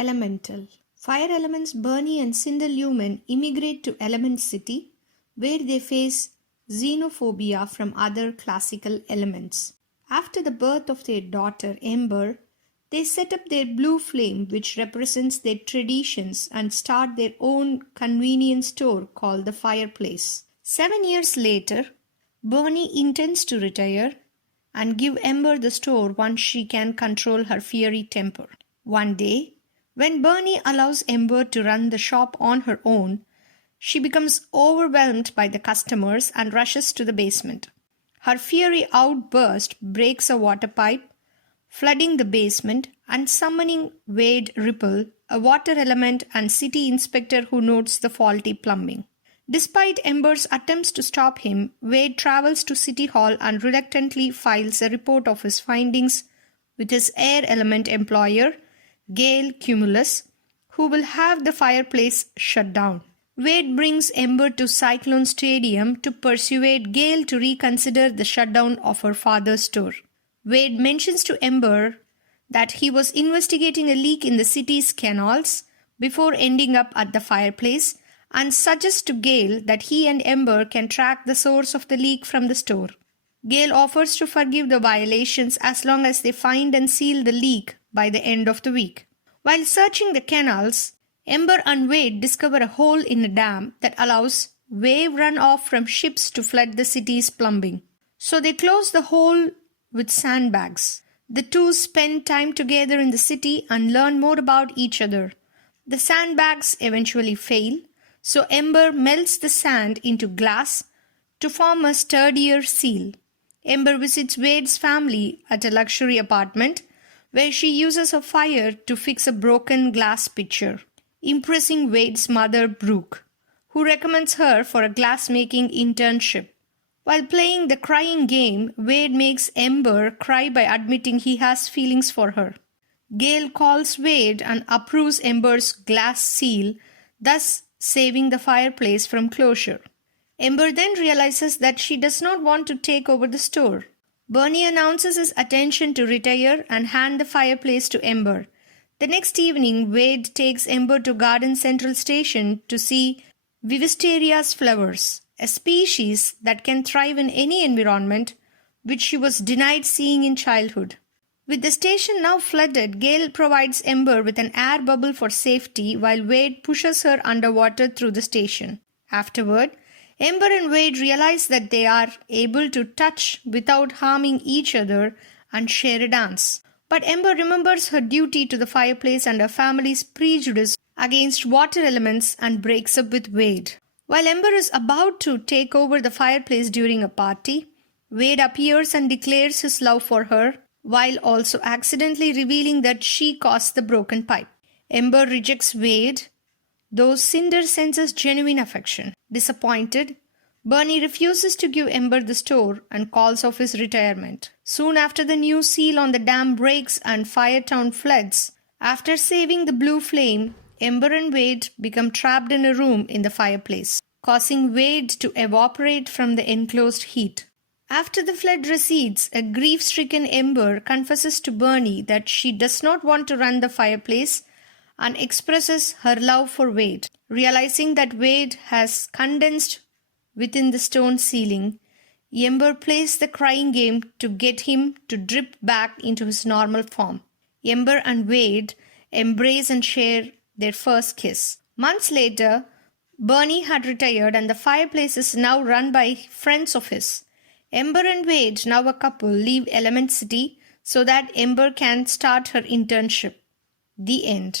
Elemental. Fire elements Bernie and Cinder Lumen immigrate to Element City, where they face xenophobia from other classical elements. After the birth of their daughter Ember, they set up their blue flame, which represents their traditions, and start their own convenience store called the Fireplace. 7 years later, Bernie intends to retire and give Ember the store once she can control her fiery temper. One day, when Bernie allows Ember to run the shop on her own, she becomes overwhelmed by the customers and rushes to the basement. Her fiery outburst breaks a water pipe, flooding the basement and summoning Wade Ripple, a water element and city inspector who notes the faulty plumbing. Despite Ember's attempts to stop him, Wade travels to City Hall and reluctantly files a report of his findings with his air element employer, Gale Cumulus, who will have the fireplace shut down. Wade brings Ember to Cyclone Stadium to persuade Gale to reconsider the shutdown of her father's store. Wade mentions to Ember that he was investigating a leak in the city's canals before ending up at the fireplace, and suggests to Gale that he and Ember can track the source of the leak from the store. Gale offers to forgive the violations as long as they find and seal the leak by the end of the week. While searching the canals, Ember and Wade discover a hole in a dam that allows wave runoff from ships to flood the city's plumbing. So they close the hole with sandbags. The two spend time together in the city and learn more about each other. The sandbags eventually fail, so Ember melts the sand into glass to form a sturdier seal. Ember visits Wade's family at a luxury apartment where she uses a fire to fix a broken glass pitcher, impressing Wade's mother Brooke, who recommends her for a glass-making internship. While playing the crying game, Wade makes Ember cry by admitting he has feelings for her. Gale calls Wade and approves Ember's glass seal, thus saving the fireplace from closure. Ember then realizes that she does not want to take over the store. Bernie announces his intention to retire and hand the fireplace to Ember. The next evening, Wade takes Ember to Garden Central Station to see Vivistaria's flowers, a species that can thrive in any environment, which she was denied seeing in childhood. With the station now flooded, Gale provides Ember with an air bubble for safety while Wade pushes her underwater through the station. Afterward, Ember and Wade realize that they are able to touch without harming each other and share a dance. But Ember remembers her duty to the fireplace and her family's prejudice against water elements and breaks up with Wade. While Ember is about to take over the fireplace during a party, Wade appears and declares his love for her, while also accidentally revealing that she caused the broken pipe. Ember rejects Wade, though Cinder senses genuine affection. Disappointed, Bernie refuses to give Ember the store and calls off his retirement. Soon after, the new seal on the dam breaks and Firetown floods. After saving the blue flame, Ember and Wade become trapped in a room in the fireplace, causing Wade to evaporate from the enclosed heat. After the flood recedes, a grief-stricken Ember confesses to Bernie that she does not want to run the fireplace and expresses her love for Wade. Realizing that Wade has condensed within the stone ceiling, Ember plays the crying game to get him to drip back into his normal form. Ember and Wade embrace and share their first kiss. Months later, Bernie had retired and the fireplace is now run by friends of his. Ember and Wade, now a couple, leave Element City so that Ember can start her internship. The end.